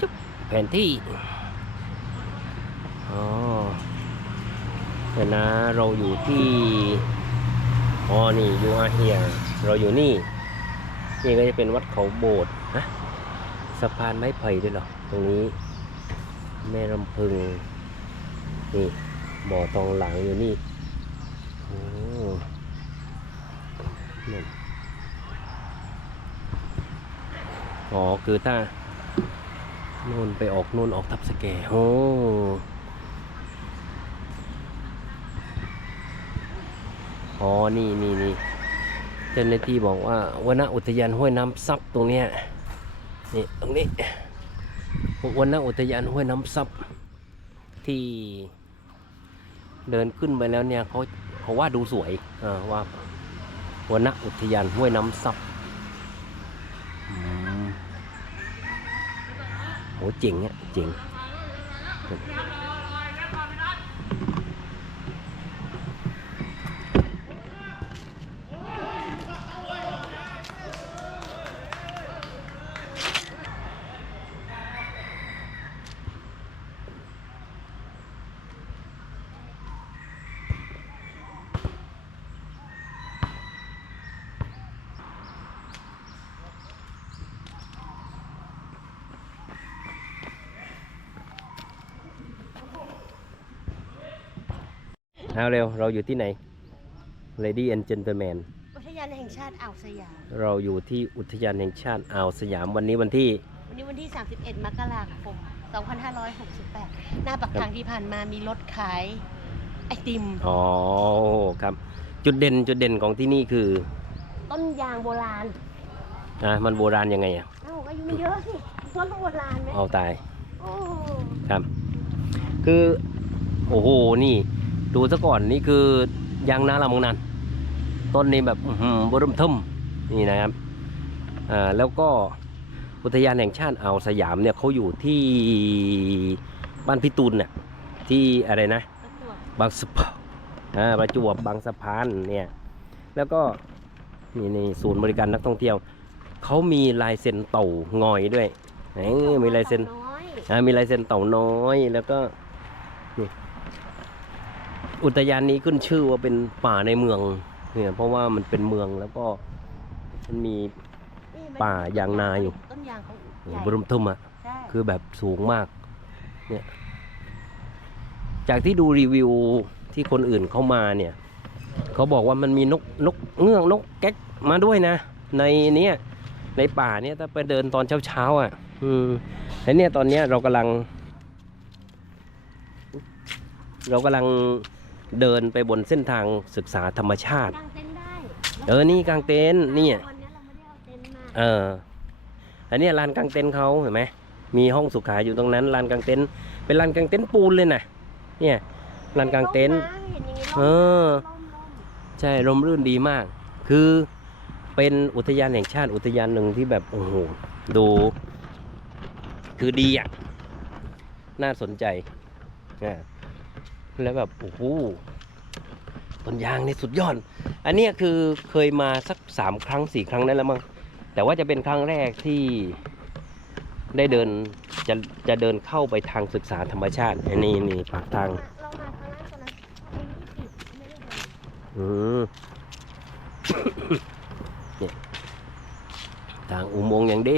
จุ๊บแผนที่ อ๋อเดี๋ยวนะเราอยู่ที่ อ๋อ นี่ you are here เราอยู่นี่ นี่ก็จะเป็นวัดเขาโบสถ์นะสะพานไม้ไผ่ด้วยหรอ ตรงนี้ แม่ลำพึง นี่ บ่อตองหลังอยู่นี่โอ้นั่นอ๋อ คือถ้า นู่นไปออกนู่นออกทับสแกโอ้อ๋อ นี่นี่นี่เจ้าหน้าที่บอกว่าวนอุทยานห้วยน้ำซับตรงเนี้ยนี่ตรงนี้วนอุทยานห้วยน้ำซับที่เดินขึ้นไปแล้วเนี่ยเขาเขาว่าดูสวยอ่าว่าวนอุทยานห้วยน้ำซับอืม โหเจ๋งอะเจ๋ง เอาเร็ว เราอยู่ที่ไหน Lady and Gentleman อุทยานแห่งชาติอ่าวสยาม เราอยู่ที่อุทยานแห่งชาติอ่าวสยามวันนี้วันที่ วันนี้วันที่ 31 มกราคม 2568 หน้าปักทางที่ผ่านมามีรถขายไอติม อ๋อ ครับ จุดเด่นจุดเด่นของที่นี่คือ ต้นยางโบราณ อะ มันโบราณยังไงอะเอ้าอายุไม่เยอะสิต้นโบราณไหมเอาตาย โอ้ ครับ คือ โอ้โห นี่ ดูซะก่อนนี่คือยางนาลำมงนันต้นนี้แบบอื้อหือบรมทึมนี่นะครับอ่าแล้วก็อุทยานแห่งชาติอ่าวสยามเนี่ยเขาอยู่ที่บ้านพิตูนเนี่ยที่อะไรนะประจวบบางสะพานอ่าประจวบบางสะพานเนี่ยแล้วก็นี่ในศูนย์บริการนักท่องเที่ยวเขามีลายเซ็นเต่างอยด้วยเอ้ยมีลายเซ็นน้อยอ่ามีลายเซ็นเต่าน้อยแล้วก็นี่ อุทยานนี้ขึ้นชื่อว่าเป็นป่าในเมืองเนี่ยเพราะว่ามันเป็นเมืองแล้วก็มันมีนี่มันป่ายางนาอยู่ต้นยางเขาใหญ่บรมทึมอะใช่คือแบบสูงมากเนี่ยจากที่ดูรีวิวที่คนอื่นเข้ามาเนี่ยเขาบอกว่ามันมีนกนกเงือกนกแก๊กมาด้วยนะ ในเนี้ยในป่าเนี่ยถ้าไปเดินตอนเช้าเช้าๆอะ อืมแล้วเนี่ยตอนเนี้ยเรากำลัง เรากำลัง เดินไปบนเส้นทางศึกษาธรรมชาติกางเต็นท์ได้เออนี่กลางเต็นท์เนี่ยวันนี้เราไม่ได้เอาเต็นท์มาเออ อันเนี้ยลานกลางเต็นท์เขาเห็นไหมมีห้องสุขาอยู่ตรงนั้นลานกลางเต็นท์เป็นลานกลางเต็นท์ปูนเลยนะเนี่ยลานกลางเต็นท์ร่มนะเห็นอย่างงี้เออร่มร่มใช่ร่มรื่นดีมาก คือเป็นอุทยานแห่งชาติอุทยานหนึ่งที่แบบโอ้โหดู คือดีอะ น่าสนใจนะ แล้วแบบโอ้โหต้นยางนี่สุดยอด อันนี้คือเคยมาสักสามครั้งสี่ครั้งได้แล้วมั้งแต่ว่าจะเป็นครั้งแรกที่ได้เดินจะจะเดินเข้าไปทางศึกษาธรรมชาติอันนี้นี่ปากทางอืมเนี่ยทางอุโมงค์อย่างดี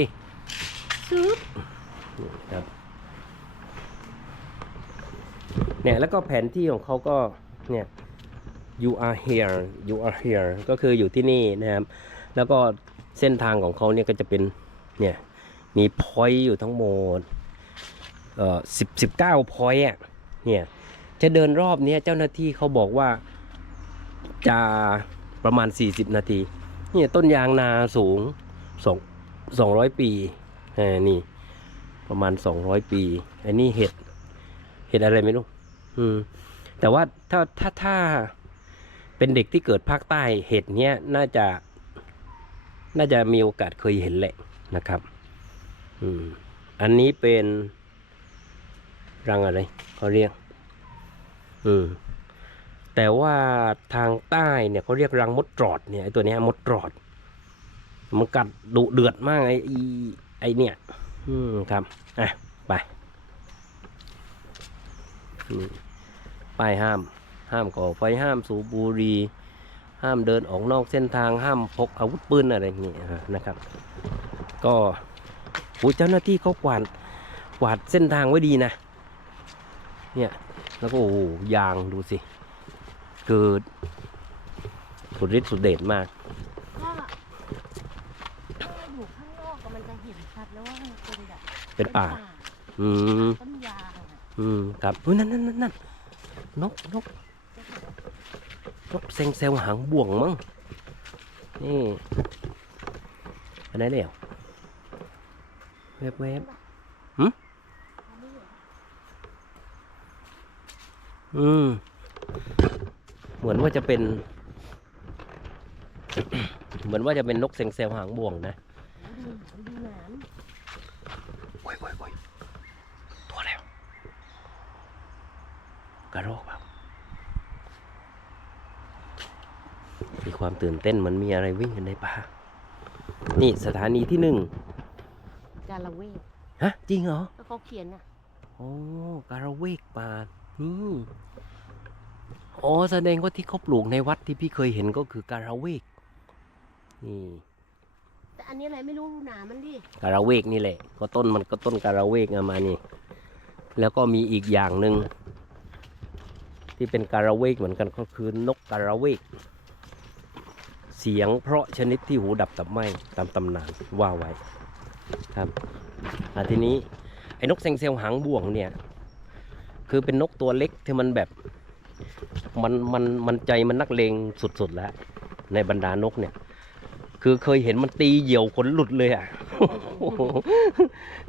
ซื้อครับ เนี่ยแล้วก็แผนที่ของเขาก็เนี่ย you are here you are here ก็คืออยู่ที่นี่นะครับ แล้วก็เส้นทางของเขาเนี่ยก็จะเป็นเนี่ยมีพอยต์อยู่ทั้งหมดเอ่อสิบสิบเก้าพอยต์อะเนี่ยจะเดินรอบเนี้ยเจ้าหน้าที่เขาบอกว่าจะประมาณ 40 นาทีเนี่ยต้นยางนาสูงสองสองร้อยปีออนี่ประมาณ 200 ปี อันนี้เห็ด เห็ดอะไรไม่รู้ อืมแต่ว่าถ้าถ้าถ้าเป็นเด็กที่เกิดภาคใต้เห็ดเนี้ยน่าจะ น่าจะมีโอกาสเคยเห็นแหละนะครับ อืม อันนี้เป็นรังอะไรเขาเรียก อืม แต่ว่าทางใต้เนี่ยเขาเรียกรังมดตรอดเนี่ยไอตัวเนี้ยมดตรอด มันกัดดุเดือดมากไอไอ้เนี่ย อืมครับ อะ ไปนี่ ป้ายห้าม ห้ามก่อไฟห้ามสูบบุหรี่ห้ามเดินออกนอกเส้นทางห้ามพกอาวุธปืนอะไรอย่างนี้นะครับ ก็โอ้ยเจ้าหน้าที่เขากวาดกวาดเส้นทางไว้ดีนะ เนี่ยแล้วก็โอ้โหยางดูสิเกิดสุดฤทธิ์สุดเดชมากก็ถ้าเราอยู่ข้างนอกก็มันจะเห็นชัดแล้วว่ามันเป็นแบบเป็นป่า อืมต้นยางอะอืมครับเฮ้ยนั่นนั่นนั่นนั่น นกนกนกเซงเซลหางบ่วงมั้งนี่อันไหนเดี่ยวเว็บเว็บหืมอืม เหมือนว่าจะเป็น เหมือนว่าจะเป็นนกเซงเซลหางบ่วงนะ ดูดูหนาม โอ้ยโอ้ยโอ้ยตัวแล้ว กระรอกเปล่ามีความตื่นเต้นเหมันมีอะไรวิ่งกันในป่า นี่สถานีที่หนึ่งกาละเวกฮะ จริงเหรอแล้วเขาเขียนอะโอ้การะเวกป่านี่อ๋อแสดงว่าที่เขาปลูกในวัดที่พี่เคยเห็นก็คือการะเวกนี่แต่อันนี้อะไรไม่รู้ดูหนามมันดิการะเวกนี่แหละ ก็ต้นมันก็ต้นการะเวกเอามานี่ แล้วก็มีอีกอย่างหนึ่ง ที่เป็นการะเวกเหมือนกันก็คือนกการะเวก เสียงเพราะชนิดที่หูดับตับไหมตามตำนานว่าไว้ครับอะทีนี้ไอ้นกเซงเซลหางบ่วงเนี่ยคือเป็นนกตัวเล็กที่มันแบบมันมันมันใจมันนักเลงสุดๆแล้ว ในบรรดานกเนี่ย คือเคยเห็นมันตีเหยี่ยวขนหลุดเลยอะ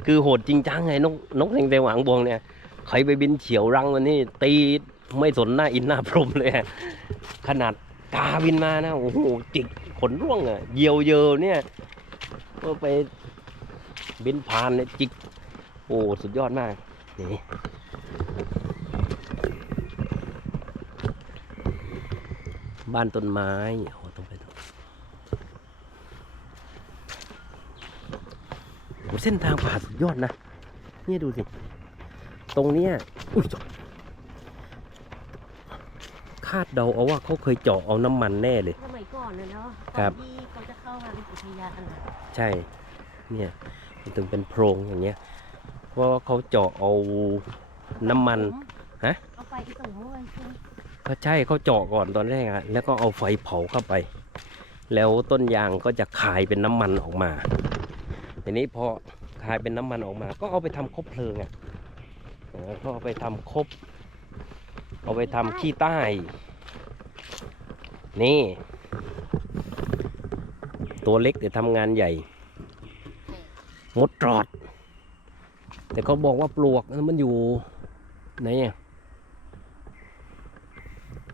คือโหดจริงจังไงนกนกเซงเซลหางบ่วงเนี่ยใครไปบินเฉียวรังมันนี่ตี ไม่สนหน้าอินหน้าพรมเลย ขนาดกาบินมานะ โอ้โห จิกขนร่วงอะเยียวเยอเนี่ย ก็ไปบินผ่านเนี่ยจิก โอ้สุดยอดมาก นี่บ้านต้นไม้โอ้ต้องไปตรงเส้นทางผ่าสุดยอดนะ เนี่ยดูสิ ตรงเนี้ย อุ้ย คาดเดาเอาว่าเขาเคยเจาะเอาน้ำมันแน่เลย สมัยก่อนนะเนาะครับก่อนที่เขาจะเข้ามาเป็นอุทยานอะใช่ เนี่ยมันถึงเป็นโพรงอย่างเงี้ย เพราะว่าเขาเจาะเอาน้ำมัน ฮะ เอาไปที่ตรงนู้นใช่ไหมก็ใช่เขาเจาะก่อนตอนแรกอะแล้วก็เอาไฟเผาเข้าไป แล้วต้นยางก็จะคายเป็นน้ำมันออกมาทีนี้พอคายเป็นน้ำมันออกมา ก็เอาไปทำคบเพลิงอะเออก็เอาไปทำคบ เอาไปทำขี้ใต้ นี่ ตัวเล็กแต่ทำงานใหญ่ มดตรอด แต่เขาบอกว่าปลวกนั้นมันอยู่ไหนอะ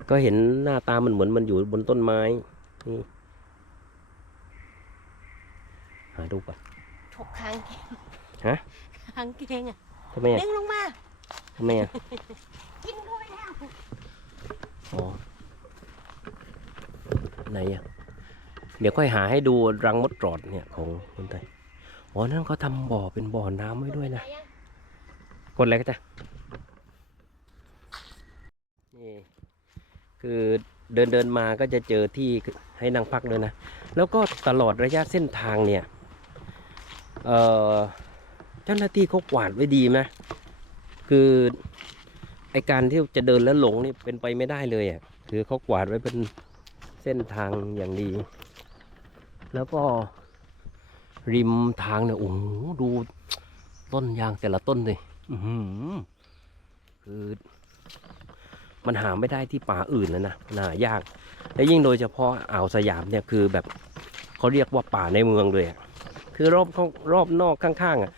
ก็เห็นหน้าตามันเหมือนมันอยู่บนต้นไม้ นี่ หาดูก่อนถกค้างเกงฮะค้างเกงอะทำไมอะดึงลงมาทำไมอะ กินเข้าไปแล้ว อ๋อ ไหนอะ เดี๋ยวค่อยหาให้ดูรังมดตรอดเนี่ยของคนไทยอ๋อ นั่นเขาทำบ่อเป็นบ่อน้ำไว้ด้วยนะ กดอะไรก็จะนี่คือเดินเดินมาก็จะเจอที่ให้นั่งพักเลยนะ แล้วก็ตลอดระยะเส้นทางเนี่ยเออเจ้าหน้าที่เขากวาดไว้ดีนะ คือ ไอการที่จะเดินแล้วหลงนี่เป็นไปไม่ได้เลยอะคือเขากวาดไว้เป็นเส้นทางอย่างดี แล้วก็ริมทางเนี่ยโอ้โหดูต้นยางแต่ละต้นเลยอื้อหือคือ มันหาไม่ได้ที่ป่าอื่นแล้วนะน่ายาก และยิ่งโดยเฉพาะอ่าวสยามเนี่ยคือแบบเขาเรียกว่าป่าในเมืองเลยอะคือรอบข้างรอบนอกข้างๆอะ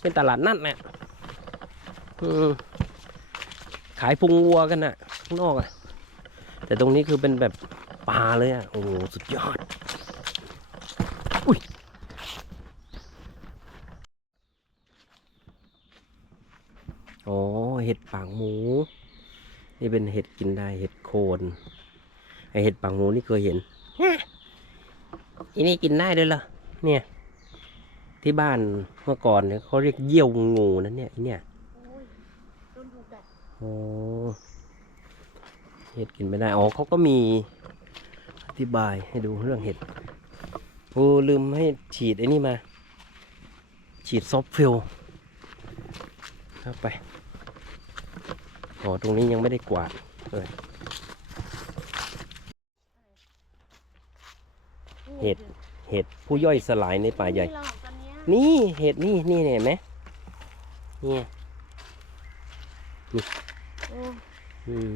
เป็นตลาดนัดเนี่ยอืม ขายพุงวัวกันน่ะข้างนอกอะ แต่ตรงนี้คือเป็นแบบป่าเลยอะ โอ้สุดยอด อุ้ยอ๋อเห็ดปางหมู นี่เป็นเห็ดกินได้เห็ดโคนไอเห็ดปางหมูนี่เคยเห็นอันนี้กินได้ด้วยเหรอเนี่ย ที่บ้านเมื่อก่อนเนี่ยเขาเรียกเยี่ยวงูนั่นเนี่ยเนี่ยโอ้ย อ้เห็ดกินไม่ได้ อ๋อเขาก็มีอธิบายให้ดูเรื่องเห็ดโอ้ลืมให้ฉีดไอ้นี่มา ฉีดซอฟฟิลเข้าไป อ๋อ ตรงนี้ยังไม่ได้กวาดเลยเห็ด เห็ดผู้ย่อยสลายในป่าใหญ่ นี่เห็ดนี่นี่เห็นไหมเนี่ยโอ้อืม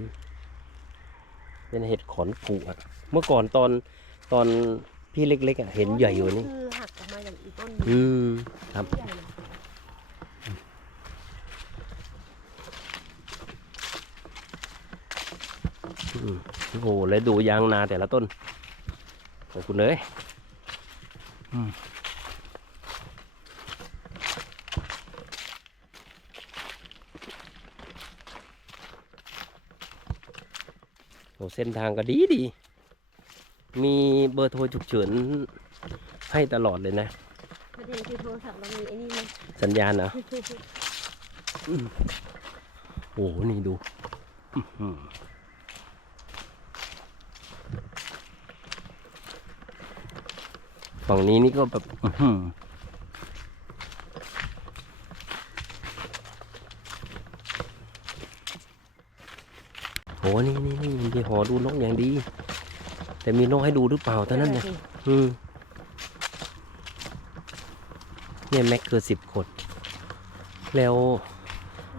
เป็นเห็ดขอนผูอะ เมื่อก่อนตอนตอนพี่เล็กๆอะเห็นใหญ่อยู่านี่ คือหักออกมาจากอีกต้นหอืนึ่งมครับ ใหญ่เลยอืมโอ้โหแล้วดูยางนาแต่ละต้น ขอบคุณเลยอืม เส้นทางก็ดีดี มีเบอร์โทรฉุกเฉินให้ตลอดเลยนะประเด็นคือโทรศัพท์เรามีไอ้นี่ไหมสัญญาณเหรอโอ้โห นี่ดูอื้อหือฝั่งนี้นี่ก็แบบอื้อหือโห นี่นี่นี่มีหอดูนกอย่างดี แต่มีนกให้ดูหรือเปล่าเท่านั้นเนี่ยอืมเนี่ยแม็กคือสิบคน แล้ว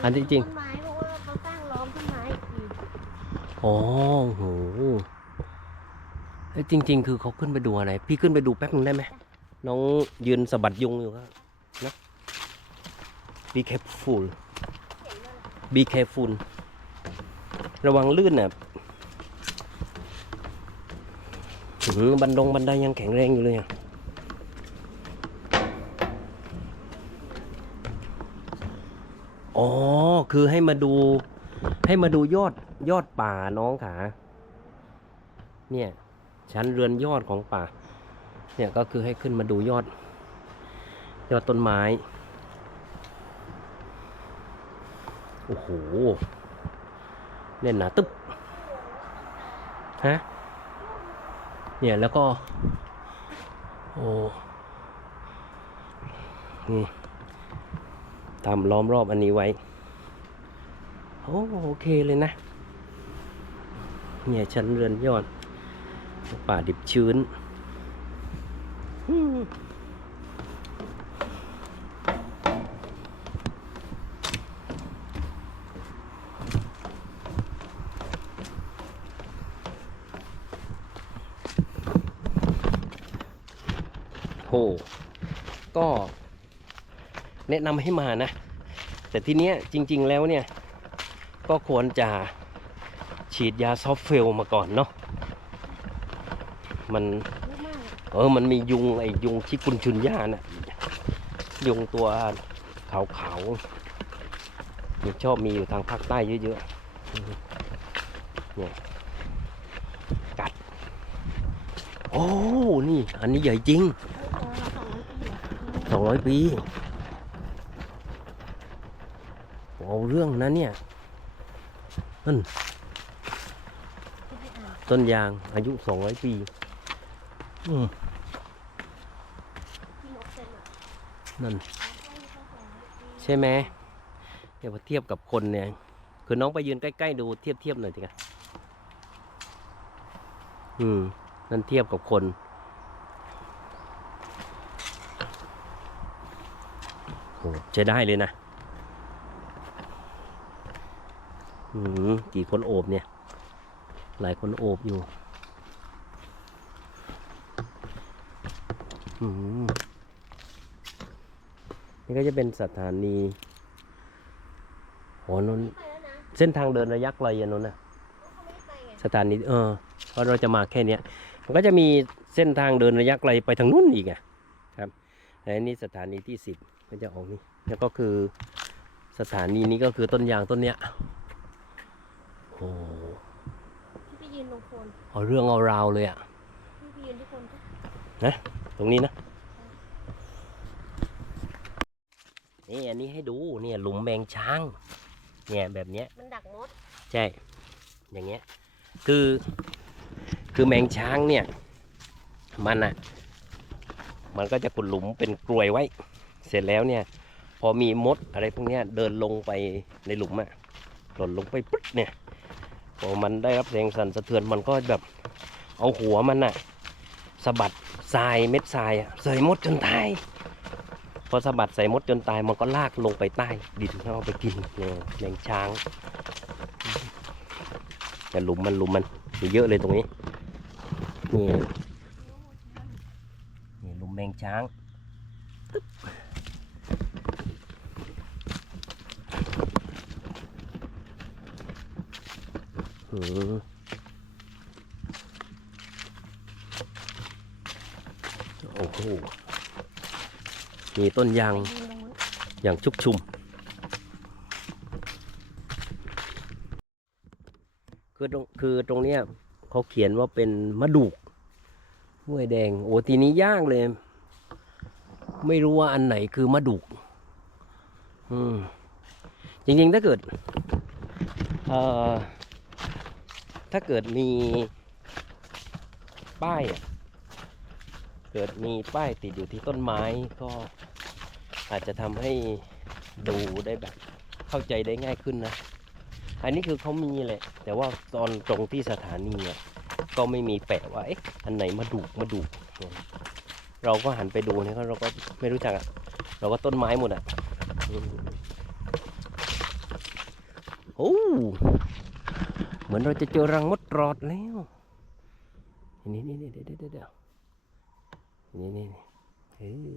อันที่จริง ต้นไม้เพราะว่าเขาตั้งล้อมต้นไม้อีกทีอ๋อโหเอ้ยจริง ๆ คือเขาขึ้นไปดูอะไร พี่ขึ้นไปดูแป๊บนึงได้ไหม น้องยืนสะบัดยุงอยู่ครับนะ be careful be careful ระวังลื่นน่ะอื้อบันดงบันไดยังแข็งแรงอยู่เลยอะอ๋อ คือให้มาดู ให้มาดูยอดยอดป่าน้องขาเนี่ยชั้นเรือนยอดของป่า เนี่ยก็คือให้ขึ้นมาดูยอด ยอดต้นไม้ โอ้โห เน่นหนาตึ๊บฮะเนี่ยแล้วก็โอ้นี่ทำล้อมรอบอันนี้ไว้โอ้โอเคเลยนะ เนี่ยชั้นเรือนยอดป่าดิบชื้นอืมโห ก็ แนะนำให้มานะ แต่ทีเนี้ยจริง ๆแล้วเนี่ย ก็ควรจะฉีดยาซอฟเฟลมาก่อนเนาะมันเออมันมียุงไอ้ยุงที่กุนชุนย่าน่ะยุงตัวขาวๆมันชอบมีอยู่ทางภาคใต้เยอะๆเนี่ยกัด โอ้ นี่ อันนี้ใหญ่จริงสองร้อยปีอะ สองร้อยปี เอาเรื่องนะเนี่ยนั่นต้นยางอายุสองร้อยปี อืมนั่น ใช่ไหมเดี๋ยวเทียบกับคนเนี่ย คือน้องไปยืนใกล้ๆดูเทียบเทียบหน่อยสิคะอืม นั่นเทียบกับคน โหใช้ได้เลยนะ อืม กี่คนโอบเนี่ย หลายคนโอบอยู่อืมนี่ก็จะเป็นสถานีโหนนไปแล้วนะเส้นทางเดินระยะไกลอันนั้นนะเขาไม่ได้ไปไงสถานีเออเพราะเราจะมาแค่เนี้ย มันก็จะมีเส้นทางเดินระยะไกลไปทางนู้นอีกอะครับแต่อันนี้สถานีที่สิบก็จะออกนี่แล้วก็คือสถานีนี้ก็คือต้นยางต้นเนี้ย โอ้ที่ไปยืนตรงโคนเอาเรื่องเอาราวเลยอะที่ไปยืนที่โคนก็ตรงนี้นะนี่อันนี้ให้ดูเนี่ยหลุมแมงช้าง เนี่ยแบบเนี้ยมันดักมดใช่อย่างเงี้ยคือคือแมงช้างเนี่ย มันอะมันก็จะขุดหลุมเป็นกลวยไว้ เสร็จแล้วเนี่ย พอมีมดอะไรพวกเนี้ยเดินลงไปในหลุมอะหล่นลงไปปึ๊ดเนี่ย พอมันได้รับแรงสั่นสะเทือนมันก็แบบเอาหัวมันอะสะบัดทรายเม็ดทรายอะใส่มดจนตายพอสะบัดใส่มดจนตายมันก็ลากลงไปใต้ดินแล้วเอาไปกินเนี่ยแมงช้างแต่หลุมมันหลุมมันอยู่เยอะเลยตรงนี้นี่นี่หลุมแมงช้างตึ๊บ โอ้โห มีต้นยางยืนตรงนู้นอย่างชุกชุม คือตรงคือตรงเนี้ยเขาเขียนว่าเป็นมะดูกห้วยแดง โอ้ทีนี้ยากเลย ไม่รู้ว่าอันไหนคือมะดูกอืม จริงๆ ถ้าเกิด เอ่อ ถ้าเกิดมีป้ายเกิดมีป้ายติดอยู่ที่ต้นไม้ก็อาจจะทำให้ดูได้แบบเข้าใจได้ง่ายขึ้นนะ อันนี้คือเขามีแหละ แต่ว่าตอนตรงที่สถานีก็ไม่มีแปะว่าเอ๊ะอันไหนมาดูมาดูเราก็หันไปดูเนี่ยเราก็ไม่รู้จักอะเราก็ต้นไม้หมดอะโอ้ เหมือนเราจะเจอรังมดรอดแล้วนี่นี่นี่เดี๋ยวเดี๋ยวเดี๋ยวนี่นี่นี่เออ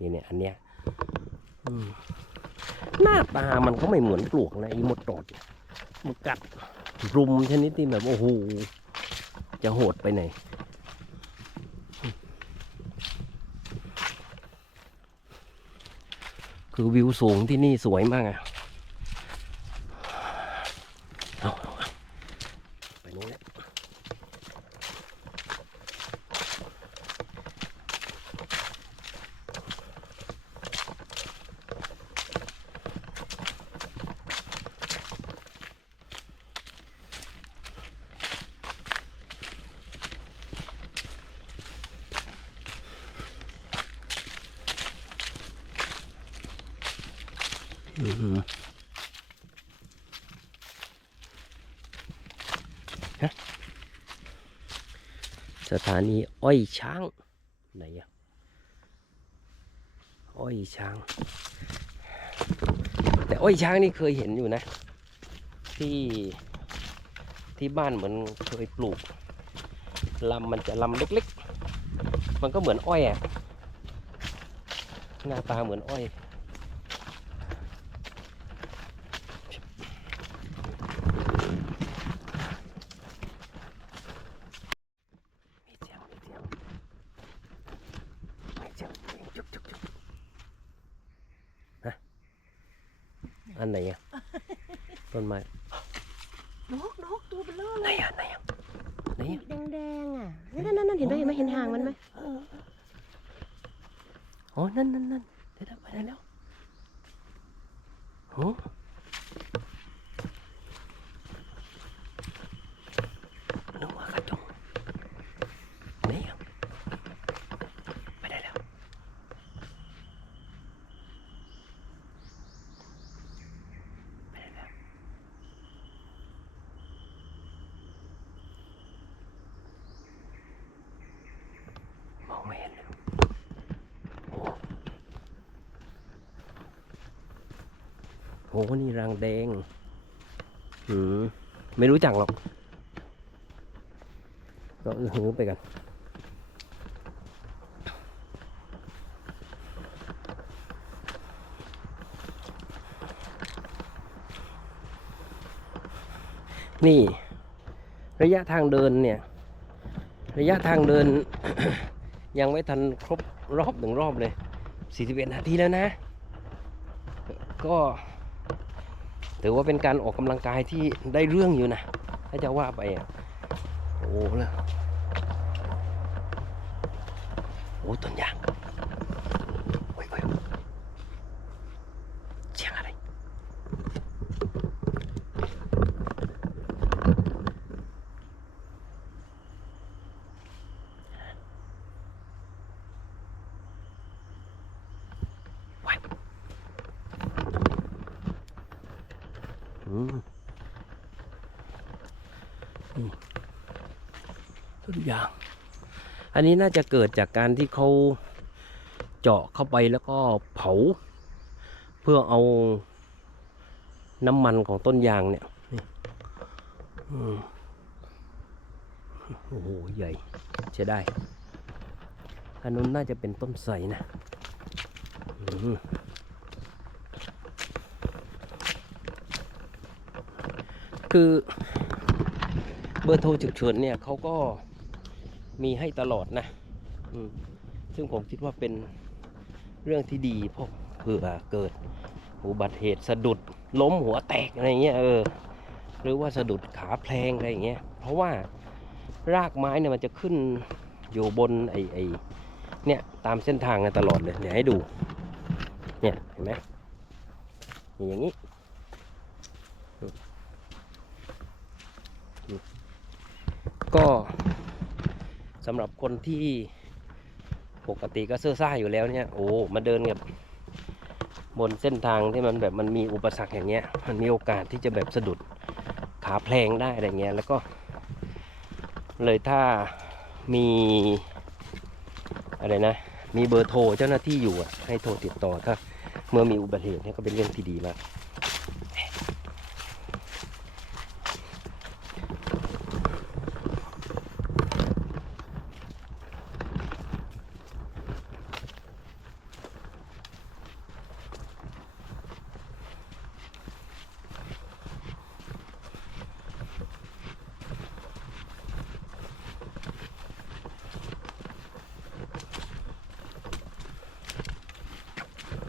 นี่เนี่ยอันเนี้ยหน้าตามันก็ไม่เหมือนปลวกนะไอ้มดตอดมันกัดรุมชนิดที่แบบโอ้โหจะโหดไปไหนคือวิวสูงที่นี่สวยมากอะเอาเอาเอาไปนู้นแล้ว อืมฮะ สถานีอ้อยช้างไหนอะอ้อยช้าง แต่อ้อยช้างนี่เคยเห็นอยู่นะ ที่ที่บ้านเหมือนเคยปลูกลำมันจะลำเล็กๆ มันก็เหมือนอ้อยอะหน้าตาเหมือนอ้อย มีเสียงมีเสียงมีเสียงจุกจุกจุกฮะอันไหนอะ ต้นไม้ นกนกตัวเบลอ ไหน เลย อะไหนอะไหนอะ แดงแดงๆอะนั่นนั่นนั่นเห็นไหมเห็นไหมเห็นหางมันไหม อ๋อ นั่นนั่นนั่นเดี๋ยวเดี๋ยวไปได้แล้วโอ้นึกว่ากระจงไหนอะไปได้แล้วไปได้แล้ว มองไม่เห็นเลยโอ้โห นี่รังแดงหืมไม่รู้จักหรอก ก็อือหือไปกันนี่ ระยะทางเดินเนี่ย ระยะทางเดิน ยังไม่ทันครบรอบหนึ่งรอบเลย 41 นาทีแล้วนะ ก็ ถือว่าเป็นการออกกำลังกายที่ได้เรื่องอยู่นะ ถ้าจะว่าไปอะโอ้แล้วโอ้ต้นยางโอ้ยโอ้ย มนี่ต้นยาง อันนี้น่าจะเกิดจากการที่เขาเจาะเข้าไปแล้วก็เผา เพื่อเอาน้ำมันของต้นยางเนี่ยโอ้โห ใหญ่ใช้ได้อันนู้นน่าจะเป็นต้นไทรนะคือเบอร์โทรฉุกเฉินเนี่ยเขาก็ มีให้ตลอดนะซึ่งผมคิดว่าเป็นเรื่องที่ดีเพราะเผื่อเกิดอุบัติเหตุสะดุดล้มหัวแตกอะไรเงี้ยเออหรือว่าสะดุดขาแพลงอะไรอย่างเงี้ยเพราะว่ารากไม้เนี่ยมันจะขึ้นอยู่บนไอ้ไอ้เนี่ยตามเส้นทางกันตลอดเลยเดี๋ยวให้ดูเนี่ยเห็นไหมอย่างนี้ก็ สำหรับคนที่ปกติก็เสื้อซ่าอยู่แล้วเนี่ยโอ้มาเดินกับบนเส้นทางที่มันแบบมันมีอุปสรรคอย่างเงี้ย มันมีโอกาสที่จะแบบสะดุดขาแพลงได้อะไรเงี้ยแล้วก็ เลยถ้ามีอะไรนะ มีเบอร์โทรเจ้าหน้าที่อยู่อะให้โทรติดต่อถ้าเมื่อมีอุบัติเหตุเนี่ยก็เป็นเรื่องที่ดีมาก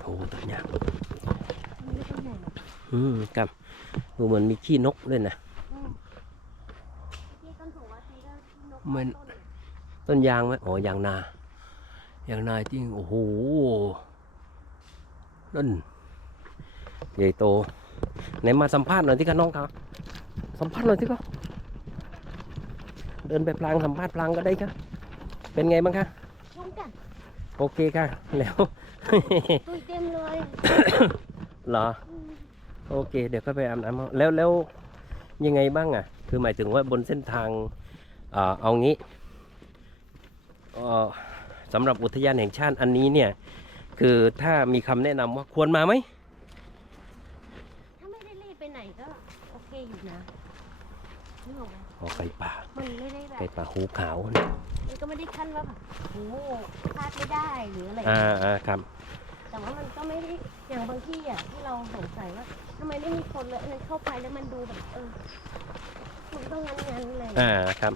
โอ้ต้นยาง มันไม่ต้องใหญ่หรอก อืมครับ ดูเหมือนมีขี้นกด้วยนะอืมที่ต้นถูกว่าที่ก็นกมันต้นต้นยางไหมอ๋อยางนายางนาจริง โอ้โหนั่นใหญ่โต ไหนมาสัมภาษณ์หน่อยที่คะน้องครับสัมภาษณ์หน่อยที่ก็เดินไปพลางสัมภาษณ์พลางก็ได้ครับเป็นไงบ้างคะชุ่มกันโอเคค่ะแล้วตุยเต็มเลย เหรออืม โอเค เดี๋ยวก็ไปอาบน้ำเอาแล้วแล้วยังไงบ้างอะ คือหมายถึงว่าบนเส้นทางอ่าเอางี้เอ่อสำหรับอุทยานแห่งชาติอันนี้เนี่ย คือถ้ามีคำแนะนำว่าควรมาไหมถ้าไม่ได้รีบไปไหนก็ โอเคอยู่นะนึกออกไหมอ๋อไก่ป่ามันไม่ได้แบบไก่ป่าหูขาวเนี่ยมันก็ไม่ได้ขั้นว่าแบบโอ้โหพลาดไม่ได้หรืออะไรอ่าอ่าครับแต่ว่ามันก็ไม่ได้อย่างบางที่อะที่เราสงสัยว่า ทำไมไม่มีคนเลยอันนั้นเข้าไปแล้วมันดูแบบเออมันต้องงั้นงั้นๆเลยอ่าครับ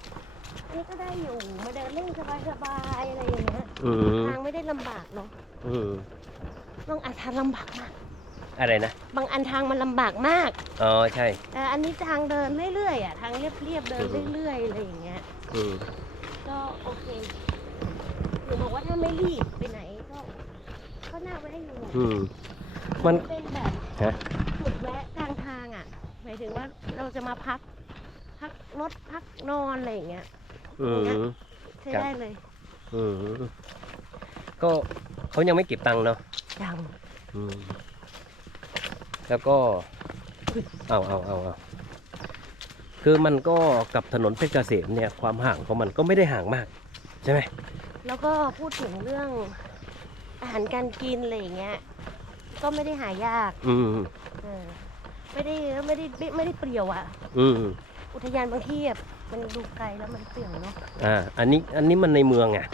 อันนี้ก็ได้อยู่มาเดินเล่นสบายๆอะไรอย่างเงี้ยอืมทางไม่ได้ลำบากเนาะอืมบางอันทางลำบากมาก อะไรนะ บางอันทางมันลำบากมากอ๋อ ใช่ แต่อันนี้ทางเดินเรื่อยๆอะทางเรียบๆเดินอือฮึเรื่อยๆอะไรอย่างเงี้ยอืมก็โอเคหนูบอกว่าถ้าไม่รีบไปไหนก็ ก็น่าไว้อยู่อืม มัน เป็นแบบฮะจุดแวะกลางทางอะ หมายถึงว่าเราจะมาพัก พักรถพักนอนอะไรอย่างเงี้ยอืม ใช้ครับ ได้เลยอืมก็เขายังไม่เก็บตังค์เนาะยังอืมแล้วก็เอาเอาเอาเอาคือมันก็กับถนนเพชรเกษมเนี่ยความห่างของมันก็ไม่ได้ห่างมาก ใช่ไหมแล้วก็พูดถึงเรื่องอาหารการกินอะไรอย่างเงี้ย ก็ไม่ได้หายากอืม เออ ไม่ได้ไม่ได้ไม่ไม่ได้เปรี่ยวอะ อืมอุทยานบางที่อะมันดูไกลแล้วมันเปรี่ยวเนาะอ่าอันนี้อันนี้มันในเมืองอะ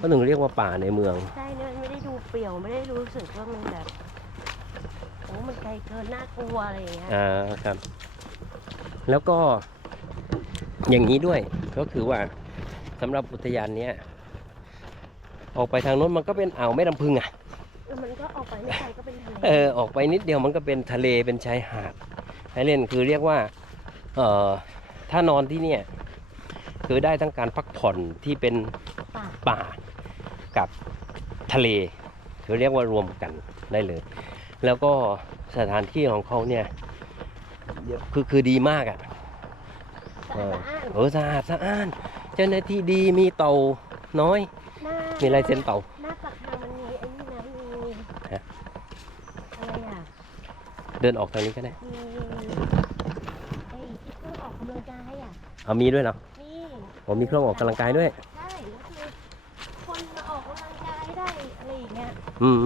ก็ถึงเรียกว่าป่าในเมือง ใช่เนี่ยมันไม่ได้ดูเปรี่ยวไม่ได้รู้สึกว่ามันแบบโอ้มันไกลเกินน่ากลัวอะไรอย่างเงี้ยอ่าครับ แล้วก็อย่างนี้ด้วยก็คือว่าสำหรับอุทยานเนี้ยออกไปทางโน้นมันก็เป็นอ่าวแม่ลำพึงอะ เออมันก็ออกไปไม่ไกลก็เป็นทะเลเออออกไปนิดเดียวมันก็เป็นทะเลเป็นชายหาดให้เล่นคือเรียกว่าเอ่อถ้านอนที่เนี่ยคือได้ทั้งการพักผ่อนที่เป็นป่าป่ากับทะเลคือเรียกว่ารวมกันได้เลย แล้วก็สถานที่ของเขาเนี่ยคือคือดีมากอะ่ะสะอาดเออสะอาดสะอาดเจ้าหน้าที่ดีมีเต่าน้อยหน้ามีลายเซ็นเต่า หน้าปากทางมันมีไอ้นี่นะมี ฮะ อะไรอะ เดินออกทางนี้ก็ได้มีกำลังกายอะเอามีด้วยเนาะนี่ผมมีเครื่องออกกำลังกายด้วย ใช่แล้วคือคนมาออกกำลังกายได้อะไรอย่างเงี้ยอืม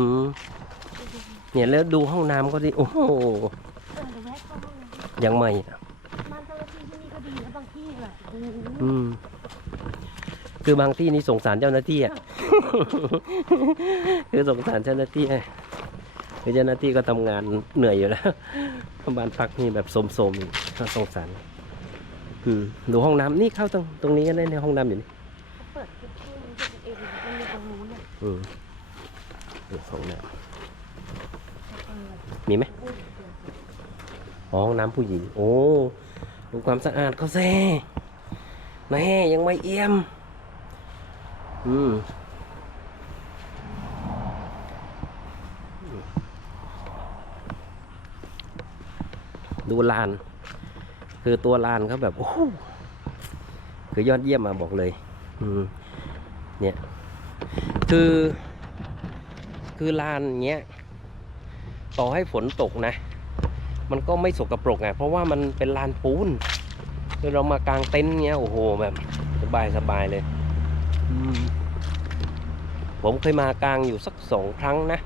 เนี่ยแล้วดูห้องน้ำก็ดีโอ้โหเออเดี๋ยวแวะเข้าห้องน้ำยังใหม่บ้านเจ้าหน้าที่ที่นี่ก็ดีนะบางที่แบบโอ้โหอืม คือบางที่นี่สงสารเจ้าหน้าที่อะ คือสงสารเจ้าหน้าที่อะ คือเจ้าหน้าที่ก็ทำงานเหนื่อยอยู่แล้วบ้านพักนี่แบบโสมๆอีกก็สงสารอืมดูห้องน้ำนี่เข้าตรงตรงนี้ก็ได้ในห้องน้ำอยู่นี่เปิดคลิปที่มันเป็นเองมันมีตรงนู้นเนี่ยอืมดูห้องน้เออำมีไหมอ๋อห้องน้ำผู้หญิง โอ้ดูความสะอาดเขาแซ่แน่ยังไม่เอี่ยม อืม ดูลาน คือตัวลานเขาแบบโอ้โหคือยอดเยี่ยมมาบอกเลย อืมเนี่ย คือ คือลานเงี้ย ต่อให้ฝนตกนะ มันก็ไม่สกปรกไงเพราะว่ามันเป็นลานปูนคือเรามากางเต็นท์เงี้ยโอ้โหแบบสบายสบายเลย ผมเคยมากางอยู่สักสองครั้งนะ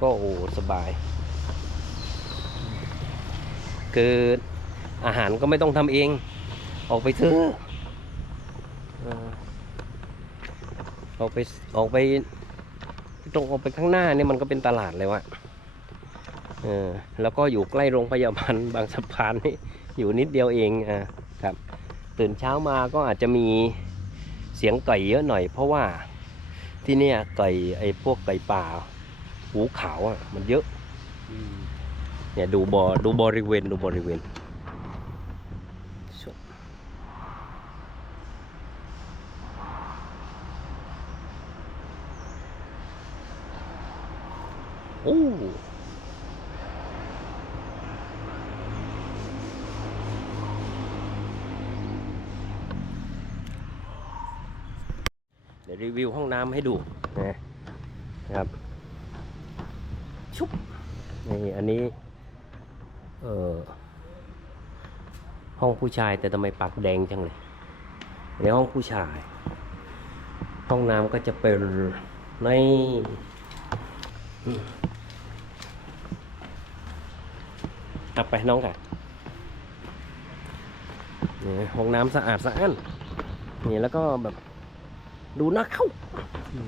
ก็โอ้สบาย คืออาหารก็ไม่ต้องทำเอง ออกไปซื้อออกไปออกไปตรงออกไปข้างหน้าเนี่ยมันก็เป็นตลาดเลยวะเออแล้วก็อยู่ใกล้โรงพยาบาลบางสะพานนี่อยู่นิดเดียวเองอ่าครับ ตื่นเช้ามาก็อาจจะมีเสียงไก่เยอะหน่อย เพราะว่าที่เนี่ยไก่ไอ้พวกไก่ป่าหูขาวอะมันเยอะอืม เนี่ยดูบอดูบริเวณดูบริเวณชวโอ้เดี๋ยวรีวิวห้องน้ำให้ดูนะนะครับ ชุบนี่อันนี้ เออห้องผู้ชายแต่ทำไมปากแดงจังเลย ในห้องผู้ชาย ห้องน้ำก็จะเป็นในอืมเอาไปน้องกันนี่ห้องน้ำสะอาดสะอ้านนี่แล้วก็แบบดูน่าเข้าอื